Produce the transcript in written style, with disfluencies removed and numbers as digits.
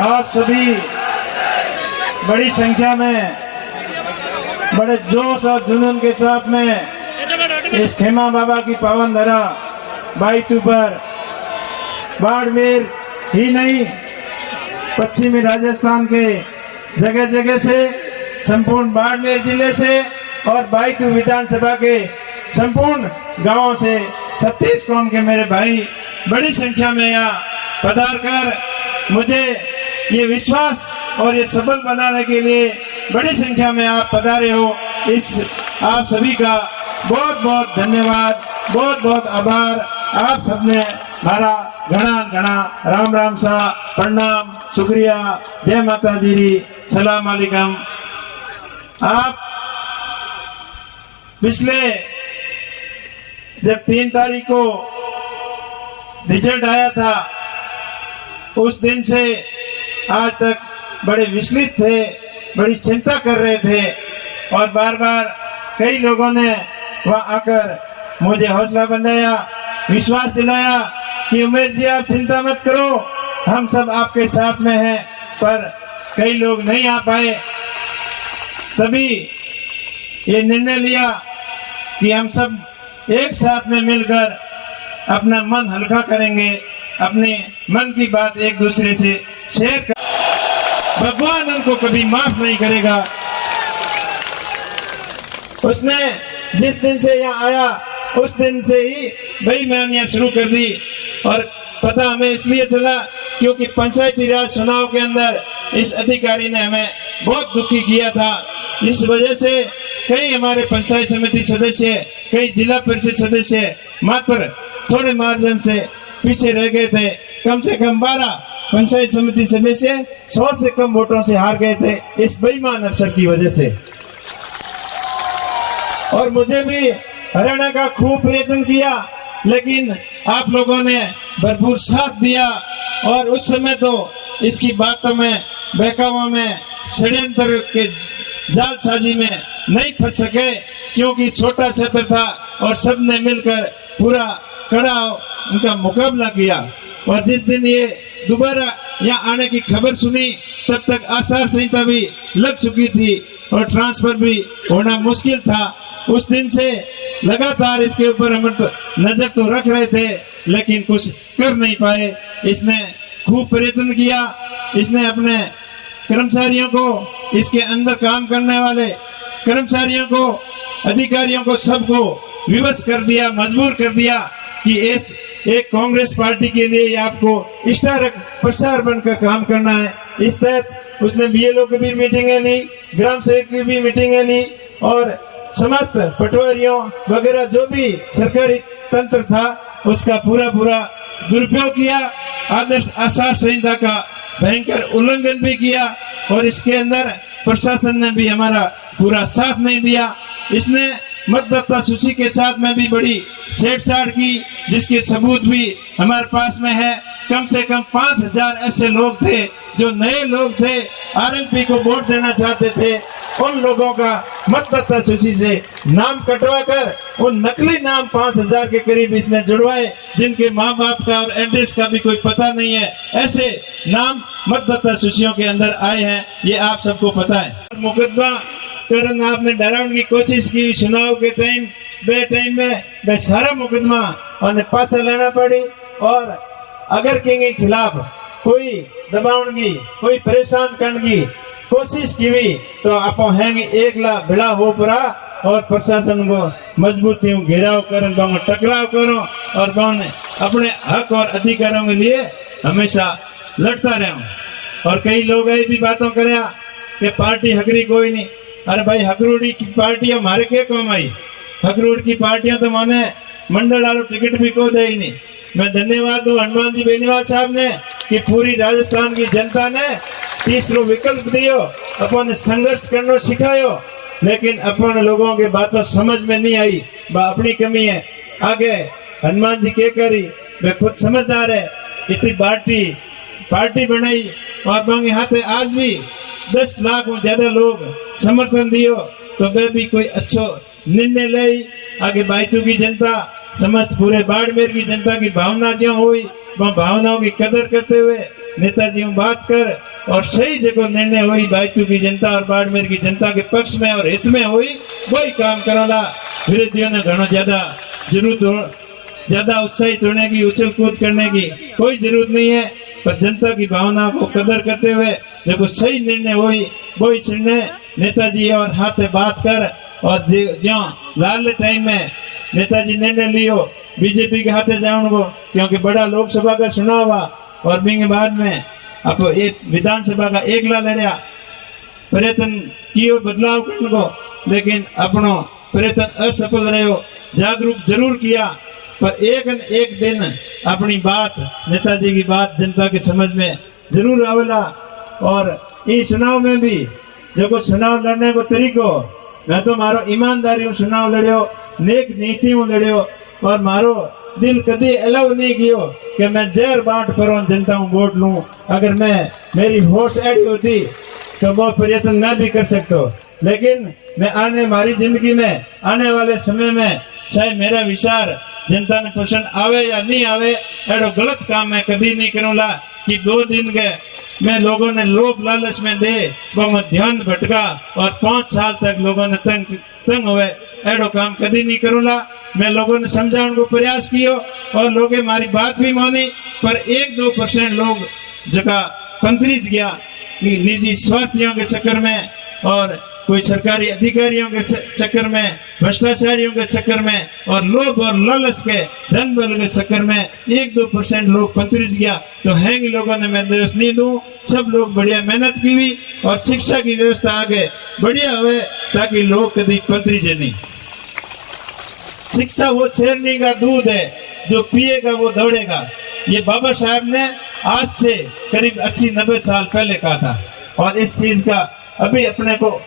आप सभी बड़ी संख्या में बड़े जोश और जुनून के साथ में इस खेमा बाबा की पावन धरा बाइतू पर बाड़मेर ही नहीं, पश्चिमी राजस्थान के जगह जगह से, संपूर्ण बाड़मेर जिले से और बाइतू विधानसभा के संपूर्ण गांवों से 36 कौम के मेरे भाई बड़ी संख्या में यहाँ पधार कर मुझे ये विश्वास और ये सफल बनाने के लिए बड़ी संख्या में आप पधारे हो। इस आप सभी का बहुत बहुत धन्यवाद, बहुत बहुत आभार। आप सबने हमारा घना घना राम राम सा प्रणाम, शुक्रिया, जय माता दी, सलाम अलैकुम। आप पिछले जब 3 तारीख को रिजल्ट आया था उस दिन से आज तक बड़े विचलित थे, बड़ी चिंता कर रहे थे और बार बार कई लोगों ने वहां आकर मुझे हौसला बंधाया, विश्वास दिलाया कि उमेश जी आप चिंता मत करो, हम सब आपके साथ में हैं। पर कई लोग नहीं आ पाए, तभी ये निर्णय लिया कि हम सब एक साथ में मिलकर अपना मन हल्का करेंगे, अपने मन की बात एक दूसरे से शेयर कर। भगवान उनको कभी माफ नहीं करेगा। उसने जिस दिन से यहाँ आया उस दिन से ही बेईमानियां शुरू कर दी और पता हमें इसलिए चला क्योंकि पंचायती राज चुनाव के अंदर इस अधिकारी ने हमें बहुत दुखी किया था। इस वजह से कई हमारे पंचायत समिति सदस्य, कई जिला परिषद सदस्य मात्र थोड़े मार्जिन से पीछे रह गए थे। कम से कम 12 पंचायत समिति सदस्य 100 से कम वोटों से हार गए थे इस बेईमान अफसर की वजह से। और मुझे भी हरियाणा का खूब प्रयत्न किया, लेकिन आप लोगों ने भरपूर साथ दिया और उस समय तो इसकी बातों में, बहकावों में, षड्यंत्र के जालसाजी में नहीं फंस सके क्योंकि छोटा क्षेत्र था और सबने मिलकर पूरा कड़ा उनका मुकाबला किया। और जिस दिन ये दोबारा यहाँ आने की खबर सुनी तब तक आचार संहिता भी लग चुकी थी और ट्रांसफर भी होना मुश्किल था। उस दिन से लगातार इसके ऊपर हम नजर तो रख रहे थे लेकिन कुछ कर नहीं पाए। इसने खूब प्रयत्न किया, इसने अपने कर्मचारियों को, इसके अंदर काम करने वाले कर्मचारियों को, अधिकारियों को, सबको विवश कर दिया, मजबूर कर दिया कि एक कांग्रेस पार्टी के लिए आपको स्टार प्रचार बनकर काम करना है। इस तहत उसने बीएलओ की भी मीटिंगें ली, ग्राम सेवक की भी मीटिंगें ली और समस्त पटवारियों वगैरह जो भी सरकारी तंत्र था उसका पूरा दुरुपयोग किया। आदर्श आचार संहिता का भयंकर उल्लंघन भी किया और इसके अंदर प्रशासन ने भी हमारा पूरा साथ नहीं दिया। इसने मतदाता सूची के साथ में भी बड़ी छेड़छाड़ की जिसके सबूत भी हमारे पास में है। कम से कम 5000 ऐसे लोग थे जो नए लोग थे, आरएलपी को वोट देना चाहते थे। उन लोगों का मतदाता सूची से नाम कटवा कर उन नकली नाम 5000 के करीब इसने जुड़वाए जिनके माँ बाप का और एड्रेस का भी कोई पता नहीं है। ऐसे नाम मतदाता सूचियों के अंदर आए हैं, ये आप सबको पता है। मुकदमा करन आपने डराने की कोशिश की चुनाव के टाइम में सारा मुकदमा उन्हें पासा लेना पड़ी और अगर के खिलाफ कोई दबावगी, कोई परेशान करने की कोशिश की हुई तो आप हैंगे 1 लाख भिड़ा हो पड़ा और प्रशासन को मजबूती घेराव कर टकराव करो और अपने हक और अधिकारों के लिए हमेशा लड़ता रहो। और कई लोग ये भी बातों करे कि पार्टी हकरी कोई नहीं। अरे भाई, हकरूड़ी की पार्टी हमारे क्या काम आई? हकरूड़ की पार्टियां तो माने मंडल वालों टिकट भी को दे ही नहीं। मैं धन्यवाद दूं हनुमान जी बेनीवाल साहब ने कि पूरी राजस्थान की जनता ने तीसरो विकल्प दियो, अपन संघर्ष करना सिखायो, लेकिन अपन लोगों के बातों समझ में नहीं आई। अपनी कमी है। आगे हनुमान जी क्या करी, वे खुद समझदार है। इतनी पार्टी बनाई और बांगे हाथे आज भी 10 लाख से ज्यादा लोग समर्थन दियो तो वे भी कोई अच्छो निर्णय ले। आगे बाइतू की जनता, समस्त पूरे बाड़मेर की जनता की भावना जो हुई, वह भावनाओं की कदर करते हुए नेताजी बात कर और सही जगह निर्णय हुई बायतू की जनता और बाड़मेर की जनता के पक्ष में और हित में हुई वही काम करोला। विरोधियों ने घना ज्यादा उत्साहित होने की उछल कूद करने की कोई जरूरत नहीं है, पर जनता की भावना को कदर करते हुए जब सही निर्णय हुई वही निर्णय नेताजी और हाथ बात कर और जो लाल टाइम में नेताजी निर्णय लियो बीजेपी के हाथे जाऊं को, क्योंकि बड़ा लोकसभा का चुनाव हुआ और बिंग बाद में अब एक विधानसभा का एकला लड़िया प्रयत्न कियो बदलाव करने को, लेकिन अपनो प्रयत्न असफल रहो। जागरूक जरूर किया पर एक दिन अपनी बात नेताजी की बात जनता के समझ में जरूर आवेला। और इस चुनाव में भी जो चुनाव लड़ने को तरीको मैं तो मारो ईमानदारी चुनाव लड़ियो, नेक नीति लड़ियो और मारो दिल कभी अलाउ नहीं कियो कि मैं जहर बांट पर जनता वोट लूं। अगर मैं मेरी होश ऐडी होती तो वो प्रयत्न मैं भी कर सकता हूँ, लेकिन मैं हमारी जिंदगी में आने वाले समय में चाहे मेरा विचार जनता ने पसंद आवे या नहीं आवे, एडो गलत काम मैं कभी नहीं करूंगा कि 2 दिन के मैं लोगों ने लोभ लालच में दे वो मैं ध्यान भटका और 5 साल तक लोगों ने तंग हुए, एडो काम कभी नहीं करूंगा। मैं लोगों ने समझाने को प्रयास कियो और लोग हमारी बात भी मानी, पर 1-2% लोग जगह पंथरीज गया कि निजी स्वार्थियों के चक्कर में और कोई सरकारी अधिकारियों के चक्कर में, भ्रष्टाचारियों के चक्कर में और लोभ और लालच के धन बल के चक्कर में 1-2% लोग पंथरीज गया। तो हैंगी लोगों ने मैं दोष नहीं दूं, सब लोग बढ़िया मेहनत की हुई और शिक्षा की व्यवस्था आगे बढ़िया हुए ताकि लोग कभी पंथरीजे नहीं। शिक्षा वो शेरनी का दूध है, जो पिएगा वो दौड़ेगा। ये बाबा साहब ने आज से करीब 80-90 साल पहले कहा था और इस चीज का अभी अपने को